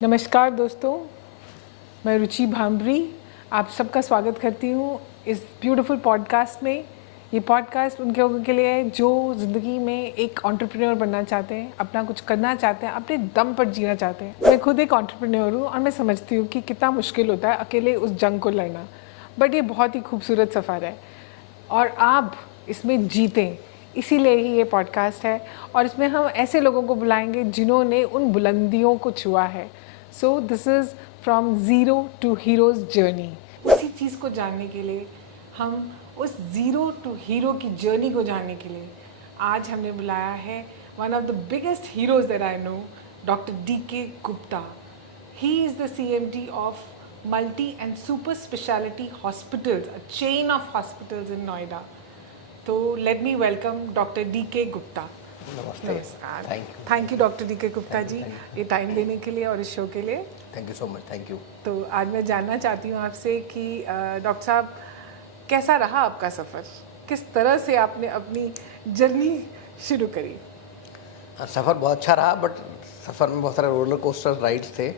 नमस्कार दोस्तों, मैं रुचि भांबरी आप सबका स्वागत करती हूँ इस ब्यूटीफुल पॉडकास्ट में। ये पॉडकास्ट उन लोगों के लिए है जो ज़िंदगी में एक एंटरप्रेन्योर बनना चाहते हैं, अपना कुछ करना चाहते हैं, अपने दम पर जीना चाहते हैं। मैं खुद एक एंटरप्रेन्योर हूँ और मैं समझती हूँ कि कितना मुश्किल होता है अकेले उस जंग को लड़ना, बट ये बहुत ही खूबसूरत सफ़र है और आप इसमें जीतें। इसीलिए ही ये पॉडकास्ट है और इसमें हम ऐसे लोगों को बुलाएंगे जिन्होंने उन बुलंदियों को छुआ है। So this is from zero to heroes journey. उसी चीज़ को जानने के लिए, हम उस ज़ीरो टू हीरो की जर्नी को जानने के लिए आज हमने बुलाया है one of the biggest heroes that I know, doctor DK Gupta. He is the CMD of Multi and Super Speciality Hospitals, a chain of hospitals in Noida. So let me welcome Dr. DK Gupta. नमस्ते। नमस्कार। Thank you doctor DK Gupta ji, ये time देने के लिए और इस show के लिए। You so much. Thank you. तो आज मैं जानना चाहती हूँ आपसे कि डॉक्टर साहब, कैसा रहा आपका सफ़र? किस तरह से आपने अपनी जर्नी शुरू करी? सफ़र बहुत अच्छा रहा, बट सफ़र में बहुत सारे रोलर कोस्टर राइड्स थे,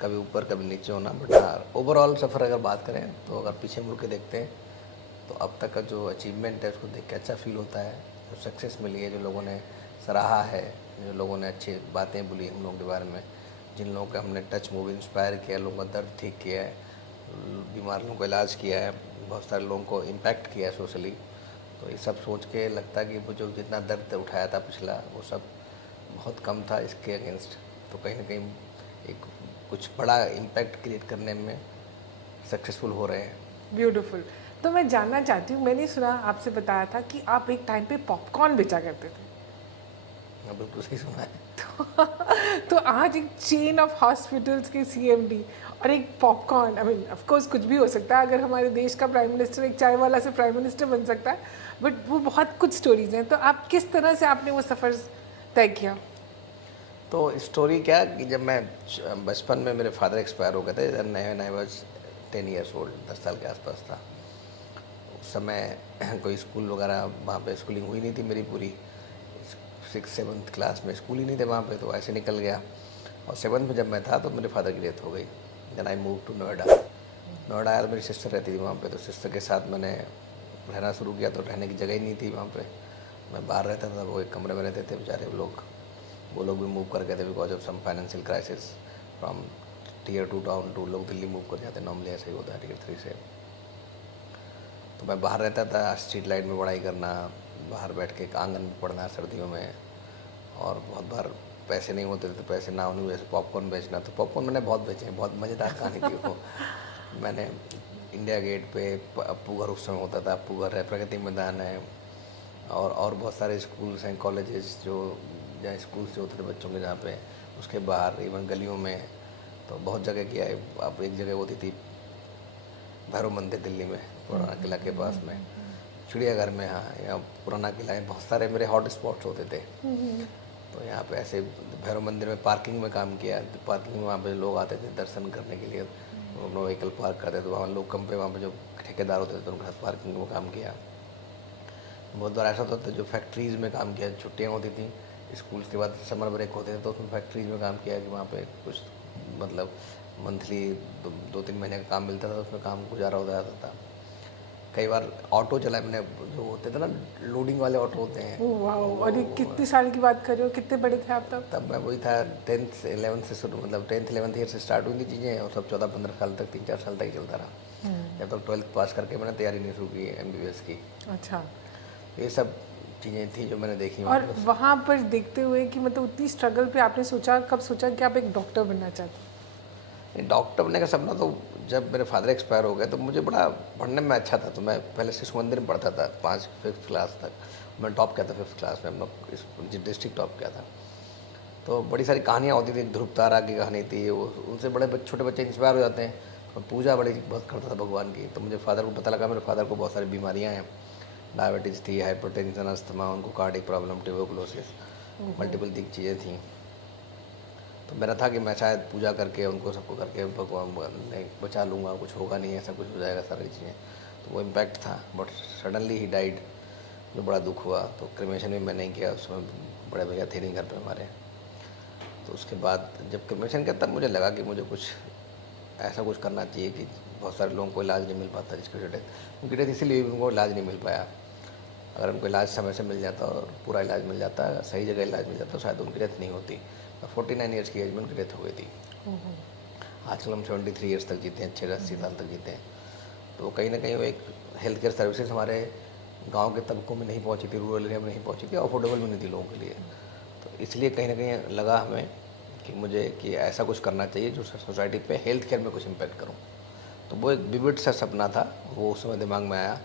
कभी ऊपर कभी नीचे होना। बट ओवरऑल सफ़र अगर बात करें तो अगर पीछे मुड़ के देखते हैं तो अब तक का जो अचीवमेंट है उसको देख के अच्छा फील होता है। जो सक्सेस मिली है, जो लोगों ने सराहा है, जो लोगों ने अच्छी बातें बोली हम लोगों के बारे में, जिन लोगों का हमने टच मूवी इंस्पायर किया, लोगों का दर्द ठीक किया है, बीमार लोगों का इलाज किया है, बहुत सारे लोगों को इम्पैक्ट किया है सोशली, तो ये सब सोच के लगता है कि वो जो जितना दर्द उठाया था पिछला, वो सब बहुत कम था इसके अगेंस्ट। तो कहीं ना कहीं एक कुछ बड़ा इम्पैक्ट क्रिएट करने में सक्सेसफुल हो रहे हैं। ब्यूटीफुल। तो मैं जानना चाहती हूँ, मैंने सुना, आपसे बताया था कि आप एक टाइम पे पॉपकॉर्न बेचा करते थे। हाँ, बिल्कुल सही सुना है। तो आज एक चेन ऑफ हॉस्पिटल्स के CMD और एक popcorn, I mean of course कुछ भी हो सकता है। अगर हमारे देश का प्राइम मिनिस्टर एक चाय वाला से प्राइम मिनिस्टर बन सकता है, बट वो बहुत कुछ स्टोरीज हैं। तो आप किस तरह से आपने वो सफ़र तय किया? तो स्टोरी क्या कि जब मैं बचपन में मेरे फादर एक्सपायर हो गए थे, नए नए बस 10 ईयर्स ओल्ड, 10 साल के आसपास था। उस समय कोई स्कूल वगैरह वहाँ पे स्कूलिंग हुई नहीं थी मेरी पूरी। 6-7 क्लास में स्कूल ही नहीं थे वहाँ पे, तो ऐसे निकल गया। और 7th में जब मैं था तो मेरे फादर की डेथ हो गई। Then I move to Noida. Noida आया तो मेरी सिस्टर रहती थी वहाँ पे, तो सिस्टर के साथ मैंने रहना शुरू किया। तो रहने की जगह ही नहीं थी वहाँ पे, मैं बाहर रहता था, वो एक कमरे में रहते थे बेचारे वो लोग भी मूव कर गए थे because of some financial crisis. From Tier 2 town to लोग दिल्ली मूव कर जाते, नॉर्मली ऐसे ही होता है Tier 3 से। तो मैं बाहर रहता था, स्ट्रीट लाइट में पढ़ाई करना, बाहर बैठ के आंगन में पढ़ना सर्दियों में। और बहुत बार पैसे नहीं होते थे, तो पैसे ना होने की वजह से पॉपकॉर्न बेचना। तो पॉपकॉर्न मैंने बहुत बेचे हैं, बहुत मज़ेदार कहानी थी वो। मैंने इंडिया गेट पे अप्पू घर उस समय होता था, अप्पू घर है, प्रगति मैदान है, और बहुत सारे स्कूल्स हैं, कॉलेजेस जो जहाँ स्कूल्स जो होते थे बच्चों के, जहाँ पे उसके बाहर इवन गलियों में, तो बहुत जगह किया है। अब एक जगह होती थी भैरव मंदिर दिल्ली में, पुराना किला के पास में, चिड़ियाघर में, हाँ, यहाँ पुराना किला है, बहुत सारे मेरे हॉट स्पॉट्स होते थे। तो यहाँ पे ऐसे भैरव मंदिर में पार्किंग में काम किया। पार्किंग में वहाँ पे लोग आते थे दर्शन करने के लिए, अपना व्हीकल पार्क करते थे, वहाँ लोग कम पे, वहाँ पे जो ठेकेदार होते थे तो उनके साथ पार्किंग में काम किया। बहुत बार ऐसा होता था जो फैक्ट्रीज़ में काम किया, छुट्टियाँ होती थी स्कूल्स के बाद, समर ब्रेक होते थे, तो उसमें फैक्ट्रीज़ में काम किया कि वहाँ पे कुछ मतलब मंथली 2-3 महीने का काम मिलता था, तो उसमें काम गुजारा हो जाता था। कई बार ऑटो चलाए मैंने, जो होते थे ना लोडिंग वाले ऑटो होते हैं। Oh wow! और ये कितने साल की बात कर रहे हो? कितने बड़े थे आप तब? तब मैं वही था 10th 11th से शुरू, मतलब 10th 11th ईयर से स्टार्ट हुई थी चीज़ें, और सब 14-15 साल तक, 3-4 साल तक ही चलता रहा। जब तक 12th पास करके मैंने तैयारी नहीं शुरू की MBBS की। अच्छा। ये सब चीज़ें थी जो मैंने देखी और वहाँ पर देखते हुए कि मतलब उतनी स्ट्रगल पे आपने सोचा, कब सोचा कि आप एक डॉक्टर बनना चाहते हैं? डॉक्टर बनने का सपना तो जब मेरे फादर एक्सपायर हो गए तो मुझे बड़ा पढ़ने में अच्छा था। तो मैं पहले शिशु मंदिर में पढ़ता था 5th क्लास तक। मैं टॉप किया था 5th क्लास में, हम लोग डिस्ट्रिक्ट टॉप किया था। तो बड़ी सारी कहानियाँ होती थी, ध्रुव तारा की कहानी थी, वो उनसे छोटे बच्चे इंस्पायर हो जाते हैं। और पूजा बहुत करता था भगवान की। तो मुझे फादर को पता लगा मेरे फादर को बहुत सारी बीमारियाँ हैं, डायबिटीज़ थी, हाइपरटेंशन, अस्थमा, उनको कार्डिक प्रॉब्लम, ट्यूबरकुलोसिस, मल्टीपल दिक चीज़ें थी। तो मेरा था कि मैं शायद पूजा करके उनको सबको करके भगवान ने बचा लूँगा, कुछ होगा नहीं, ऐसा कुछ हो जाएगा सारी चीज़ें। तो वो इम्पैक्ट था, बट सडनली ही डाइड, जो बड़ा दुख हुआ। तो क्रिमेशन भी मैं नहीं किया, उस समय बड़े भैया थे नहीं घर पे हमारे। तो उसके बाद जब कमीशन किया तब मुझे लगा कि मुझे कुछ ऐसा कुछ करना चाहिए कि बहुत सारे लोगों को इलाज नहीं मिल पाता, जिसकी उनकी डेथ इसीलिए उनको इलाज नहीं मिल पाया। अगर उनको इलाज समय से मिल जाता और पूरा इलाज मिल जाता, सही जगह इलाज मिल जाता, तो शायद उनकी डेथ नहीं होती। 49 ईयर्स की एज में उनकी डेथ हो गई थी। आजकल हम 73 ईयर्स तक जीते हैं, 80 साल तक जीते हैं। तो कहीं ना कहीं वो एक हेल्थ केयर सर्विसेज हमारे गांव के तबकों में नहीं पहुंची थी, रूरल एरिया में नहीं पहुंची थी, अफोर्डेबल भी नहीं थी लोगों के लिए। तो इसलिए कहीं ना कहीं लगा हमें कि मुझे कि ऐसा कुछ करना चाहिए जो सोसाइटी पे हेल्थ केयर में कुछ इम्पैक्ट करूं। तो वो एक विविड सा सपना था, वो उस समय दिमाग में आया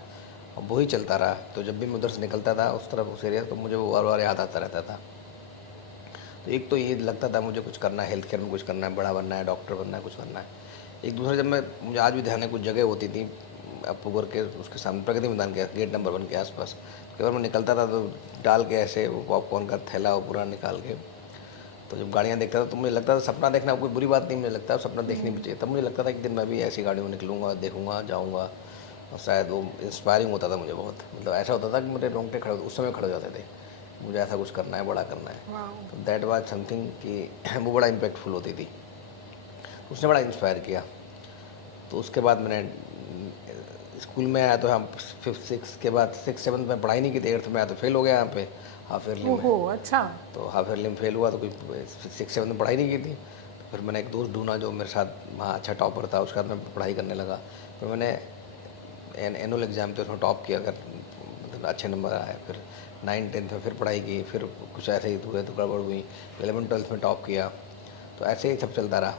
और वही चलता रहा। तो जब भी मैं उधर से निकलता था उस तरफ उस एरिया, तो मुझे वो बार बार याद आता रहता था। तो एक तो ये लगता था मुझे कुछ करना है, हेल्थ केयर में कुछ करना है, बड़ा बनना है, डॉक्टर बनना है, कुछ बनना है। एक दूसरा जब मैं मुझे आज भी ध्यान है, कुछ जगह होती थी अपुगर के उसके सामने प्रगति मैदान के गेट नंबर 1 के आसपास, कई बार मैं निकलता था तो डाल के ऐसे वो पॉपकॉर्न का थैला वो पूरा निकाल के, तो जब गाड़ियाँ देखता था तो मुझे लगता था सपना देखना कोई बुरी बात नहीं, मुझे लगता है सपना देखनी भी चाहिए। तब मुझे लगता था कि दिन मैं भी ऐसी गाड़ियों में निकलूँगा, देखूँगा, जाऊँगा, और शायद वो इंस्पायरिंग होता था मुझे बहुत। मतलब ऐसा होता था कि मेरे रोंगटे खड़े उस समय खड़े हो जाते थे, मुझे ऐसा कुछ करना है, बड़ा करना है। तो दैट वाज समथिंग कि वो बड़ा इम्पैक्टफुल होती थी, उसने बड़ा इंस्पायर किया। तो उसके बाद मैंने स्कूल में आया तो हम 5th 6th के बाद 6th 7th में पढ़ाई नहीं की थी, 8th में आया तो फेल हो गया यहाँ पे हाफ ईयरली में। ओहो, अच्छा। तो हाफ ईयरली में फेल हुआ तो कोई 6th 7th में पढ़ाई नहीं की थी। तो फिर मैंने एक दोस्त ढूंढा जो मेरे साथ वहाँ अच्छा टॉपर था, उसके बाद मैं पढ़ाई करने लगा। फिर मैंने एनुअल एग्ज़ाम थे उसमें टॉप किया, अगर मतलब अच्छे नंबर आए। फिर 9th 10th में फिर पढ़ाई की, फिर कुछ ऐसे ही हुए तो गड़बड़ हुई। 11th 12th में टॉप किया, तो ऐसे ही सब चलता रहा।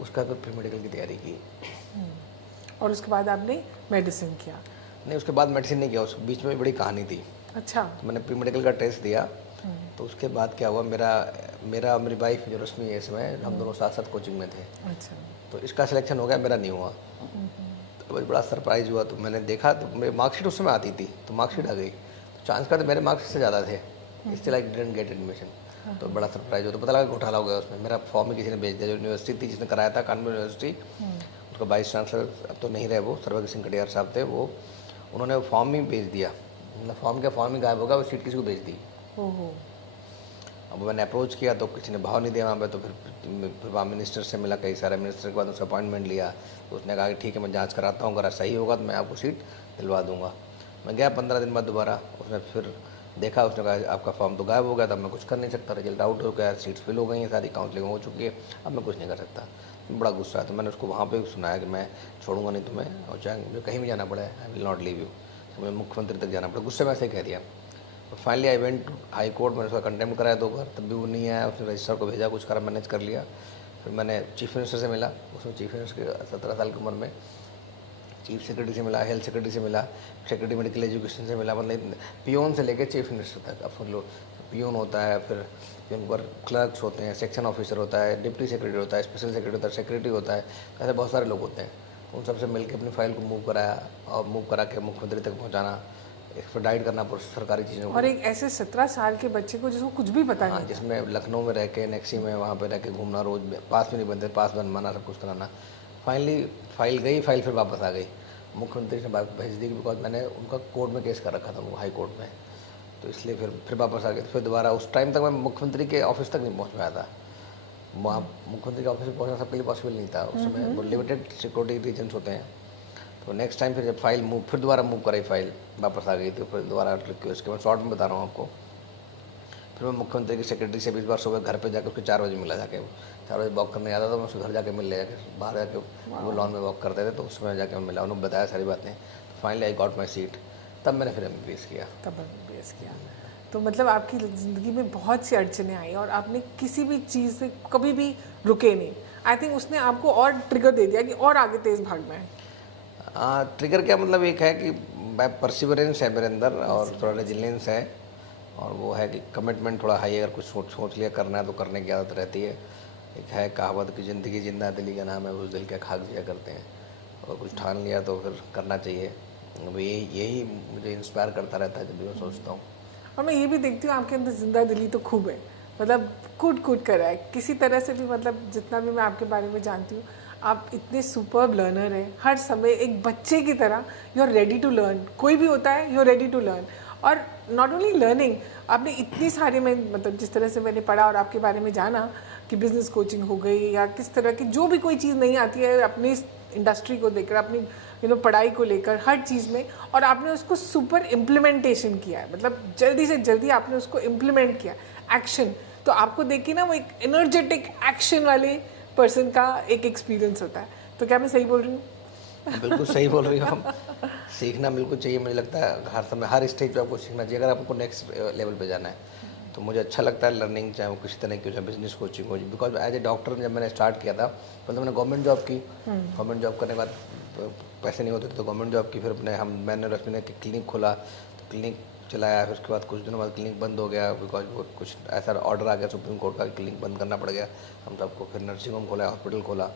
उसका फिर प्री मेडिकल की तैयारी की। और उसके बाद आपने मेडिसिन किया? नहीं, उसके बाद मेडिसिन नहीं किया, उस बीच में बड़ी कहानी थी। अच्छा। तो मैंने प्री मेडिकल का टेस्ट दिया, तो उसके बाद क्या हुआ, मेरी वाइफ जो रश्मि है इसमें, हम दोनों साथ साथ कोचिंग में थे। अच्छा। तो इसका सिलेक्शन हो गया, मेरा नहीं हुआ। तो मुझे बड़ा सरप्राइज़ हुआ। तो मैंने देखा तो मेरी मार्कशीट उस समय आती थी, तो मार्कशीट आ गई, तो चांस का तो मेरे मार्क्स से ज़्यादा थे, इसलिए लाइक डिडंट गेट एडमिशन। तो बड़ा सरप्राइज हुआ, तो पता लगा घोटाला हो गया उसमें। मेरा फॉर्म ही किसी ने भेज दिया, जो यूनिवर्सिटी थी जिसने कराया था, कानपुर यूनिवर्सिटी, उसका वाइस चांसलर अब तो नहीं रहे, वो सर्वज्ञ सिंह कटियार साहब थे, वो उन्होंने वो फॉर्म ही भेज दिया। मतलब फॉर्म ही गायब होगा, वो सीट किसी को भेज दी। ओहो। अब मैंने अप्रोच किया तो किसी ने भाव नहीं दिया वहाँ पे। तो फिर वहाँ मिनिस्टर से मिला, कई सारे मिनिस्टर के बाद उसका अपॉइंटमेंट लिया। तो उसने कहा कि ठीक है मैं जांच कराता हूँ, अगर सही होगा तो मैं आपको सीट दिलवा दूंगा। मैं गया 15 दिन बाद दोबारा, उसने फिर देखा, उसने कहा आपका फॉर्म तो गायब हो गया था, मैं कुछ कर नहीं सकता, रिजल्ट आउट हो गया, सीट्स फिल हो गई हैं, सारी काउंसलिंग हो चुकी है, अब मैं कुछ नहीं कर सकता। बड़ा गुस्सा है। तो मैंने उसको वहाँ पे सुनाया कि मैं छोड़ूंगा नहीं तुम्हें, और चाहे मुझे कहीं भी जाना पड़े, I will not leave you. तो मुझे मुख्यमंत्री तक जाना पड़ा, गुस्से में ऐसे ही कह दिया। तो finally I went to high court, मैंने उसका कंटेम्प्ट कराया 2 बार, तब भी वो नहीं आया। उसने रजिस्ट्रार को भेजा, कुछ करा, मैनेज कर लिया। फिर मैंने चीफ मिनिस्टर से मिला, उसमें चीफ मिनिस्टर के 17 साल की उम्र में चीफ सेक्रेटरी से मिला, हेल्थ सेक्रेटरी से मिला, सेक्रेटरी मेडिकल एजुकेशन से मिला, मतलब पियोन से लेकर चीफ मिनिस्टर तक। अब सुन लो, पियोन होता है, फिर पियोन पर क्लर्क्स होते हैं, सेक्शन ऑफिसर होता है, डिप्टी सेक्रेटरी होता है, स्पेशल सेक्रेटरी होता है, सेक्रेटरी होता है, ऐसे बहुत सारे लोग होते हैं। उन सबसे मिलकर अपनी फाइल को मूव कराया, और मूव करा के मुख्यमंत्री तक पहुँचाना, एक्सपेडाइट करना सरकारी चीज़ों को। और एक ऐसे 17 साल के बच्चे को जिसको कुछ भी पता हाँ, नहीं, जिसमें लखनऊ में रह के, नेक्सी में, वहाँ पे रह के घूमना, रोज पास में नहीं बनते, पास बनवाना, सब कुछ कराना। फाइनली फाइल गई, फाइल फिर वापस आ गई, मुख्यमंत्री ने भेज दी, बिकॉज मैंने उनका कोर्ट में केस कर रखा था, हाई कोर्ट में। तो इसलिए फिर वापस आ गए। फिर दोबारा उस टाइम तक मैं मुख्यमंत्री के ऑफिस तक नहीं पहुँच पाया था। वहाँ मुख्यमंत्री के ऑफिस में पहुँचना सबके लिए पॉसिबल नहीं था उस समय, वो लिमिटेड सिक्योरिटी रीजन्स होते हैं। तो नेक्स्ट टाइम फिर जब फाइल मूव, फिर दोबारा मूव कराई, फाइल वापस आ गई। तो फिर दोबारा रिक्वेस्ट के मैं शॉर्ट में बता रहा हूँ आपको। फिर मैं मुख्यमंत्री की सेक्रेटरी से भी इस बार सुबह घर पे जाकर उसके 4 बजे मिला, जाके 4 बजे वॉक करने आता, तो मैं उसके घर जाके मिल लिया, बाहर जाके वो लॉन में वॉक करते थे, तो उसमें जाके मिला, उन्होंने बताया सारी बातें। तो finally I got my seat, तब मैंने फिर MBBS किया। तब MBBS किया। तो मतलब आपकी ज़िंदगी में बहुत सी अड़चनें आई और आपने किसी भी चीज़ से कभी भी रुके नहीं। आई थिंक उसने आपको और ट्रिगर दे दिया कि और आगे तेज़ भागना है। ट्रिगर क्या मतलब, एक है कि मैं परसिवरेंस है मेरे अंदर, और थोड़ा रेजिलियंस है, और वो है कि कमिटमेंट थोड़ा हाई। अगर कुछ सोच लिया करना है तो करने की आदत रहती है। एक है कहावत कि ज़िंदगी जिंदा दिली का नाम है, उस दिल के खाक जिया करते हैं। और कुछ ठान लिया तो फिर करना चाहिए। यही मुझे इंस्पायर करता रहता है जब भी मैं सोचता हूँ। और मैं ये भी देखती हूँ आपके अंदर जिंदा दिली तो खूब है, मतलब कूट कर रहा है किसी तरह से भी। मतलब जितना भी मैं आपके बारे में जानती हूँ, आप इतने सुपर्ब लर्नर हैं, हर समय एक बच्चे की तरह you are ready to learn. कोई भी होता है, you are ready to learn. और नॉट ओनली लर्निंग, आपने इतनी सारे में मतलब जिस तरह से मैंने पढ़ा और आपके बारे में जाना कि बिजनेस कोचिंग हो गई या किस तरह की जो भी कोई चीज़ नहीं आती है अपनी इंडस्ट्री को देखकर, अपनी पढ़ाई को लेकर, हर चीज़ में, और आपने उसको सुपर इम्प्लीमेंटेशन किया है, मतलब जल्दी से जल्दी आपने उसको इम्प्लीमेंट किया, एक्शन। तो आपको देख के ना वो एक एनर्जेटिक एक्शन वाले पर्सन का एक एक्सपीरियंस होता है। तो क्या मैं सही बोल रही हूँ? बिल्कुल सही बोल रही हो हम। सीखना बिल्कुल चाहिए, मुझे लगता है हर समय हर स्टेज पे आपको सीखना चाहिए अगर आपको नेक्स्ट लेवल पे जाना है। तो मुझे अच्छा लगता है लर्निंग, चाहे वो किसी तरह की हो, चाहे बिजनेस कोचिंग हो। बिकॉज एज ए डॉक्टर जब मैंने स्टार्ट किया था मतलब मैंने गवर्नमेंट जॉब की। गवर्नमेंट जॉब करने के बाद पैसे नहीं होते थे तो गवर्नमेंट जॉब की, फिर मैंने रश्मि की क्लिनिक खोला, तो क्लिनिक चलाया। फिर उसके बाद कुछ दिनों बाद क्लिनिक बंद हो गया बिकॉज वो कुछ ऐसा ऑर्डर आ गया सुप्रीम कोर्ट का, क्लिनिक बंद करना पड़ गया हम सबको। फिर नर्सिंग होम खोला, हॉस्पिटल खोला,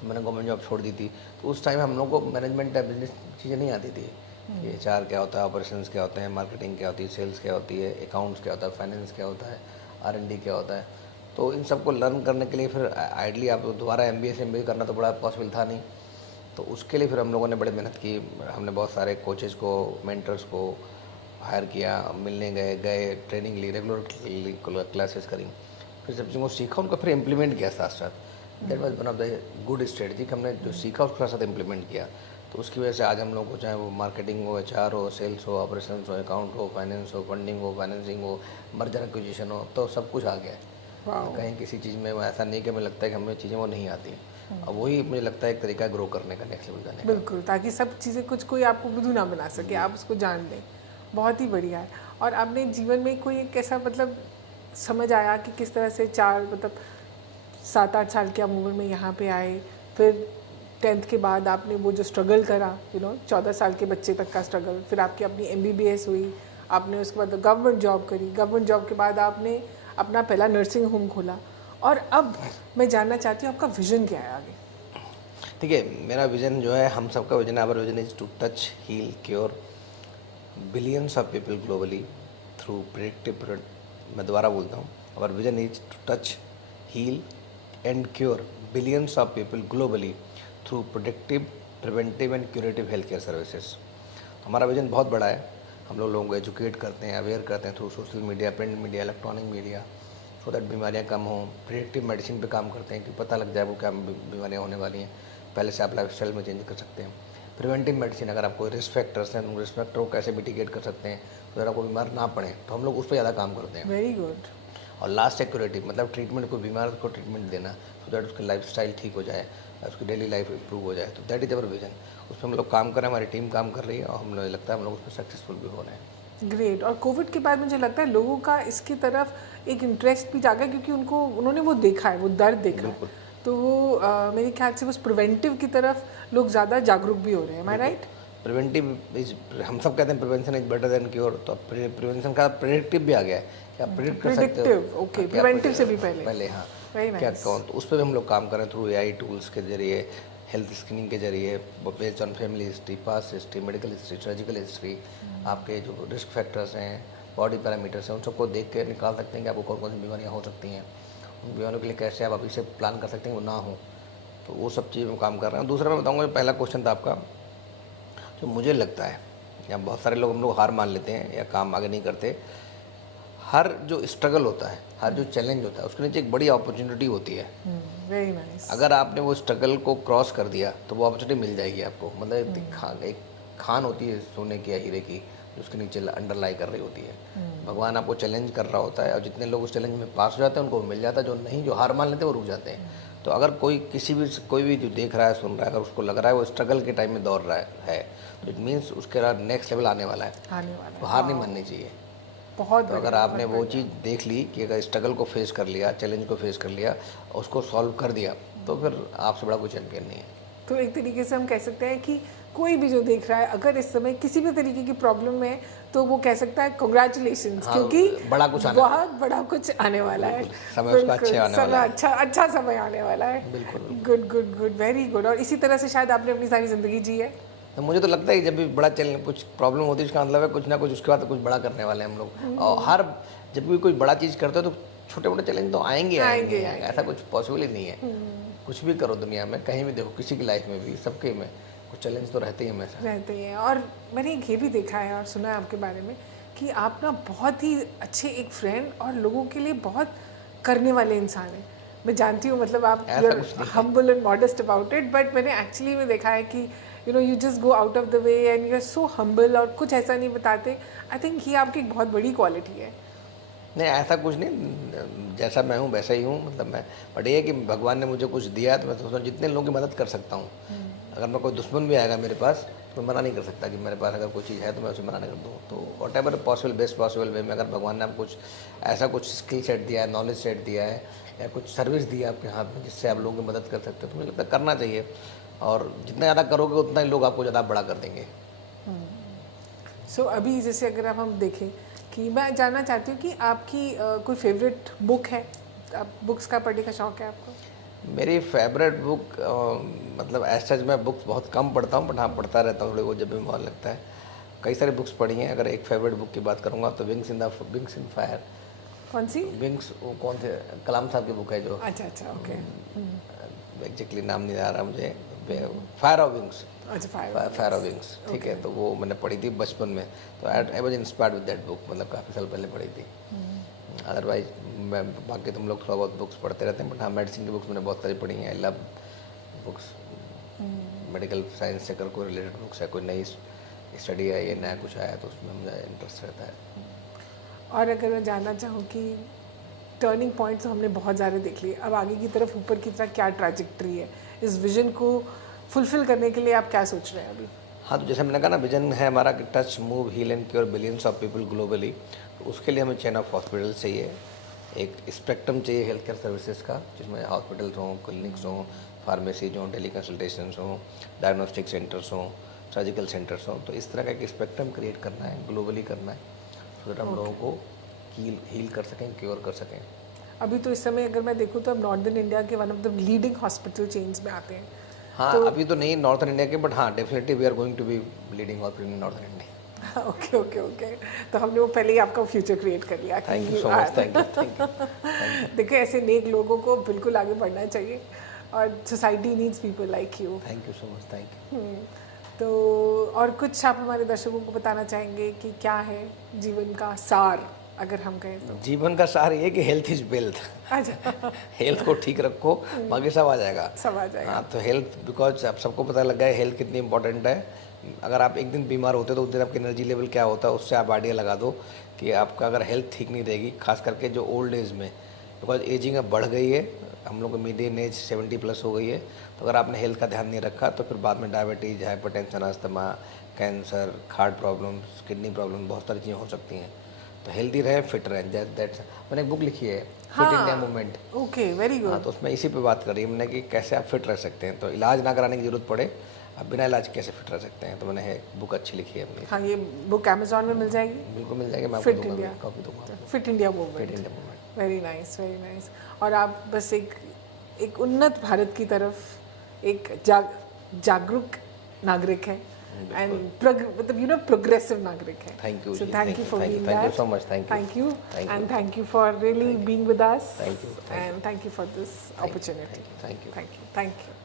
तो मैंने गवर्नमेंट जॉब छोड़ दी थी। तो उस टाइम हम लोग को मैनेजमेंट या बिजनेस चीज़ें नहीं आती थी कि HR क्या होता है, ऑपरेशंस क्या होते हैं, मार्केटिंग क्या होती है, सेल्स क्या होती है, अकाउंट्स क्या होता है, फाइनेंस क्या होता है, R&D क्या होता है। तो इन सबको लर्न करने के लिए फिर आइडली आप दोबारा MBA से MBA करना तो बड़ा पॉसिबल था नहीं। तो उसके लिए फिर हम लोगों ने बड़ी मेहनत की। हमने बहुत सारे कोचेज़ को, मेंटर्स को हायर किया, मिलने गए ट्रेनिंग ली, रेगुलर क्लासेस करी, फिर सब चीज़ों को सीखा, उनको फिर इम्प्लीमेंट किया साथ साथ। That was one of the good strategy कि हमने जो सीखा उसके साथ इम्प्लीमेंट किया। तो उसकी वजह से आज हम लोग को, चाहे वो मार्केटिंग हो, HR हो, सेल्स हो, ऑपरेशंस हो, अकाउंट हो, फाइनेंस हो, फंडिंग हो, फाइनेंसिंग हो, मर्जर एक्विजिशन हो, तो सब कुछ आ गया है। कहीं किसी चीज़ में ऐसा नहीं कि हमें लगता है कि हमें चीज़ें वो नहीं आती। अब वही मुझे लगता है एक तरीका है ग्रो करने का, नेक्स्ट लेवल जाने का। बिल्कुल, ताकि सब चीज़ें कुछ कोई आपको बुद्धू ना बना सके, आप उसको जान लें। बहुत ही बढ़िया है। और आपने जीवन में कोई एक ऐसा मतलब समझ आया कि किस तरह से 7-8 साल की उम्र में यहाँ पे आए, फिर 10th के बाद आपने वो जो स्ट्रगल करा, 14 साल के बच्चे तक का स्ट्रगल, फिर आपकी अपनी MBBS हुई, आपने उसके बाद गवर्नमेंट जॉब करी, गवर्नमेंट जॉब के बाद आपने अपना पहला नर्सिंग होम खोला, और अब मैं जानना चाहती हूँ आपका विज़न क्या है आगे? ठीक है, मेरा विजन जो है, हम सबका विजन है, our vision is to touch, heal, cure billions of people globally through predictive. मैं दोबारा बोलता हूँ, our vision is to touch, heal and cure billions of people globally through productive, preventive and curative health care services. हमारा vision बहुत बड़ा है। हम लोगों को एजुकेट करते हैं, अवेयर करते हैं through social media, print media, electronic media, so that बीमारियां कम हों। प्रिडिक्टिव मेडिसिन पे काम करते हैं कि पता लग जाए वो क्या बीमारियां होने वाली हैं, पहले से आप लाइफ स्टाइल में चेंज कर सकते हैं। प्रिवेंटिव मेडिसिन, अगर आपको रिस्क फैक्टर्स हैं, रिस्क फैक्टर को कैसे मिटिगेट कर सकते हैं तो अगर आपको बीमार ना पड़े, तो हम लोग उस पर ज़्यादा काम करते हैं। Very good. और लास्ट है क्यूरेटिव, मतलब ट्रीटमेंट को, बीमार को ट्रीटमेंट देना सो दैट उसकी लाइफ स्टाइल ठीक हो जाए, उसकी डेली लाइफ इंप्रूव हो जाए। तो दैट इज़ अवर विजन। उस पर हम लोग काम कर रहे हैं, हमारी टीम काम कर रही है, और हमें लगता है हम लोग उस पर सक्सेसफुल भी हो रहे हैं। ग्रेट। और कोविड के बाद मुझे लगता है लोगों का इसकी तरफ एक इंटरेस्ट भी जागा, क्योंकि उन्होंने वो देखा है, वो दर्द देखा है, तो वो मेरे ख्याल से उस प्रिवेंटिव की तरफ लोग ज़्यादा जागरूक भी हो रहे हैं। Am I right? Preventive is, हम सब कहते हैं prevention is better than cure, तो प्रिवेंशन का प्रेडिक्टिव भी आ गया है कि आप प्रिडिक्ट कर सकते हो। प्रिडिक्टिव, ओके, प्रिवेंटिव से भी पहले। हाँ, वेरी क्या नाइस। कौन, तो उस पर भी हम लोग काम कर रहे हैं थ्रू AI टूल्स के जरिए, हेल्थ स्क्रीनिंग के जरिए, based on family history, past history, medical history, surgical history, आपके जो रिस्क फैक्टर्स हैं, बॉडी पैरामीटर्स हैं, उन सबको देख के निकाल सकते हैं कि आपको कौन कौन सी बीमारियाँ हो सकती हैं, उन बीमारियों के लिए कैसे आप अभी से प्लान कर सकते हैं वो ना हो। तो वो सब चीज़ में काम कर रहे हैं। दूसरा मैं बताऊँगा, जो पहला क्वेश्चन था आपका, जो मुझे लगता है, या बहुत सारे लोग, हम लोग हार मान लेते हैं या काम आगे नहीं करते। हर जो स्ट्रगल होता है, हर जो चैलेंज होता है, उसके नीचे एक बड़ी अपॉर्चुनिटी होती है। Very nice. अगर आपने वो स्ट्रगल को क्रॉस कर दिया तो वो अपॉर्चुनिटी मिल जाएगी आपको। मतलब एक खान होती है सोने की या हीरे की, जो उसके नीचे अंडरलाई कर रही होती है। भगवान आपको चैलेंज कर रहा होता है, और जितने लोग उस चैलेंज में पास हो जाते हैं उनको मिल जाता है, जो नहीं, जो हार मान लेते हैं वो रुक जाते हैं। तो अगर कोई भी जो देख रहा है, सुन रहा है, अगर उसको लग रहा है वो स्ट्रगल के टाइम में दौड़ रहा है, तो इट मीन्स उसके बाद नेक्स्ट लेवल आने वाला है, तो हार नहीं माननी चाहिए। बहुत तो अगर आपने वो चीज़ देख ली कि अगर स्ट्रगल को फेस कर लिया, चैलेंज को फेस कर लिया, उसको सॉल्व कर दिया, तो फिर आपसे बड़ा कोई चैंपियन नहीं है। तो एक तरीके से हम कह सकते हैं कि कोई भी जो देख रहा है, अगर इस समय किसी भी तरीके की प्रॉब्लम में है, तो वो कह सकता है कॉन्ग्रेचुलेशंस, हाँ, क्योंकि बड़ा कुछ आने बहुत बड़ा कुछ आने वाला है। समय उसका अच्छे आने वाला है। अच्छा समय आने वाला है। बिल्कुल। Good good good, very good. और इसी तरह से शायद आपने अपनी सारी ज़िंदगी जी है। तो मुझे तो लगता है कि जब भी बड़ा चैलेंज, कुछ प्रॉब्लम होती है, उसका मतलब है कुछ ना कुछ उसके बाद तो कुछ बड़ा करने वाले हैं हम लोग। और जब भी कोई बड़ा चीज़ करते हो तो छोटे मोटे चैलेंज तो आएंगे। ऐसा कुछ पॉसिबल ही नहीं है। कुछ भी करो दुनिया में, कहीं भी देखो, किसी की लाइफ में भी, सबके में कुछ चैलेंज तो रहते ही हमेशा रहते हैं। और मैंने एक ये भी देखा है और सुना है आपके बारे में कि आप ना बहुत ही अच्छे एक फ्रेंड और लोगों के लिए बहुत करने वाले इंसान हैं। मैं जानती हूँ, मतलब आप humble and modest about it, but मैंने एक्चुअली में देखा है कि you just go out of the way and you are so humble और कुछ ऐसा नहीं बताते। आई थिंक ये आपकी एक बहुत बड़ी क्वालिटी है। नहीं, ऐसा कुछ नहीं, जैसा मैं हूँ वैसा ही हूँ, मतलब मैं, बट ये है कि भगवान ने मुझे कुछ दिया तो मैं सोचता हूँ जितने लोगों की मदद कर सकता हूँ। अगर मैं कोई दुश्मन भी आएगा मेरे पास तो मैं मना नहीं कर सकता कि मेरे पास अगर कोई चीज़ है तो मैं उसे मना नहीं कर दूँ। तो what ever possible, best possible way में अगर भगवान ने आपको कुछ ऐसा कुछ स्किल सेट दिया है, नॉलेज सेट दिया है या कुछ सर्विस दी है आपके हाथ में जिससे आप लोगों की मदद कर सकते हो, तो मुझे लगता है करना चाहिए। और जितना ज़्यादा करोगे उतना ही लोग आपको ज़्यादा बड़ा कर देंगे। सो अभी जैसे अगर हम देखें कि मैं जानना चाहती हूँ कि आपकी कोई फेवरेट बुक है, आप बुक्स का पढ़ने का शौक़ है आपको? मेरी फेवरेट बुक मतलब ऐसा मैं बुक्स बहुत कम पढ़ता हूँ, बट हाँ पढ़ता रहता हूँ थोड़ी बहुत जब भी मन लगता है। कई सारी बुक्स पढ़ी हैं। अगर एक फेवरेट बुक की बात करूँगा तो विंग्स इन फायर। कौन सी? विंग्स, वो कौन थे, कलाम साहब की बुक है जो। अच्छा ओके। एग्जैक्टली नाम नहीं आ रहा मुझे। Fire of wings. अच्छा, फायर ऑफ विंग्स, ठीक है। तो वो मैंने पढ़ी थी बचपन में, तो I was inspired with that book, मतलब काफ़ी साल पहले पढ़ी थी। अदरवाइज मैं, बाकी तुम लोग थोड़ा बहुत बुक्स पढ़ते रहते हैं, बट हाँ मेडिसिन की बुक्स मैंने बहुत सारी पढ़ी हैं। I love books, medical science से अगर कोई रिलेटेड बुक्स है, कोई नई स्टडी है या नया कुछ आया तो उसमें मुझे इंटरेस्ट रहता है। और अगर मैं जानना चाहूँ कि टर्निंग पॉइंट्स तो हमने बहुत ज़्यादा देख लिए, अब आगे की तरफ, ऊपर की तरफ क्या ट्रैजेक्टरी है, इस विजन को फुलफिल करने के लिए आप क्या सोच रहे हैं अभी? हाँ, तो जैसे मैंने कहा ना, विजन है हमारा कि touch, move, heal and cure billions of people globally. तो उसके लिए हमें चेन ऑफ हॉस्पिटल चाहिए, एक स्पेक्ट्रम चाहिए हेल्थ केयर सर्विसेज का, जिसमें हॉस्पिटल्स हों, क्लिनिक्स हों, फार्मेसीज हों, टेली कंसल्टेशंस हों, डायग्नोस्टिक सेंटर्स हों, सर्जिकल सेंटर्स हों। तो इस तरह का एक स्पेक्ट्रम क्रिएट करना है, ग्लोबली करना है, सो दैट हम लोगों को हील कर सकें, क्योर कर सकें। अभी तो इस समय अगर मैं देखूँ तो अब नॉर्दर्न इंडिया के one of the leading hospital chains में आते हैं। हाँ, तो अभी तो नहीं नॉर्थन इंडिया के, बट हाँ definitely we are going to be leading hospital in northern India. Okay. तो हमने वो पहले ही आपका फ्यूचर क्रिएट कर लिया। Thank you so much, thank you. देखिए, ऐसे नेक लोगों को बिल्कुल आगे बढ़ना चाहिए और society needs people like you. Thank you so much, thank you. तो और कुछ आप हमारे दर्शकों को बताना चाहेंगे कि क्या है जीवन का सार, अगर हम कहें तो? जीवन का सार ये कि हेल्थ इज वेल्थ। अच्छा। हेल्थ को ठीक रखो, बाकी सब आ जाएगा। हाँ, तो हेल्थ, बिकॉज अब सबको पता लग गया है हेल्थ कितनी इंपॉर्टेंट है। अगर आप एक दिन बीमार होते तो उस दिन आपकी एनर्जी लेवल क्या होता है, उससे आप आइडिया लगा दो कि आपका अगर हेल्थ ठीक नहीं रहेगी, खास करके जो ओल्ड एज में, बिकॉज एजिंग अब बढ़ गई है, हम लोग को मीडियन एज 70+ हो गई है। तो अगर आपने हेल्थ का ध्यान नहीं रखा तो फिर बाद में diabetes, hypertension, asthma, cancer, heart problems, kidney problem, बहुत सारी चीज़ें हो सकती हैं। तो हेल्दी रहे, फिट रहे, दैट्स। मैंने एक बुक लिखी है, fit India movement. Okay, very good. हाँ, तो उसमें इसी पे बात करी है मैंने कि कैसे आप फिट रह सकते हैं, तो इलाज ना कराने की जरूरत पड़े, आप बिना इलाज कैसे फिट रह सकते हैं। तो मैंने बुक अच्छी लिखी है अपनी। हाँ, ये बुक अमेजोन में मिल जाएगी? बिल्कुल मिल जाएगी, मैं फिट आपको इंडिया, कॉपी दूंगा। Fit India movement. Very nice, very nice. और आप बस एक उन्नत भारत की तरफ एक जागरूक नागरिक है एंड मतलब प्रोग्रेसिव नागरिक है। Thank you. So thank you for being that. Thank you so much. Thank you and thank you for really being with us. Thank you and thank you for this opportunity. Thank you. Thank you.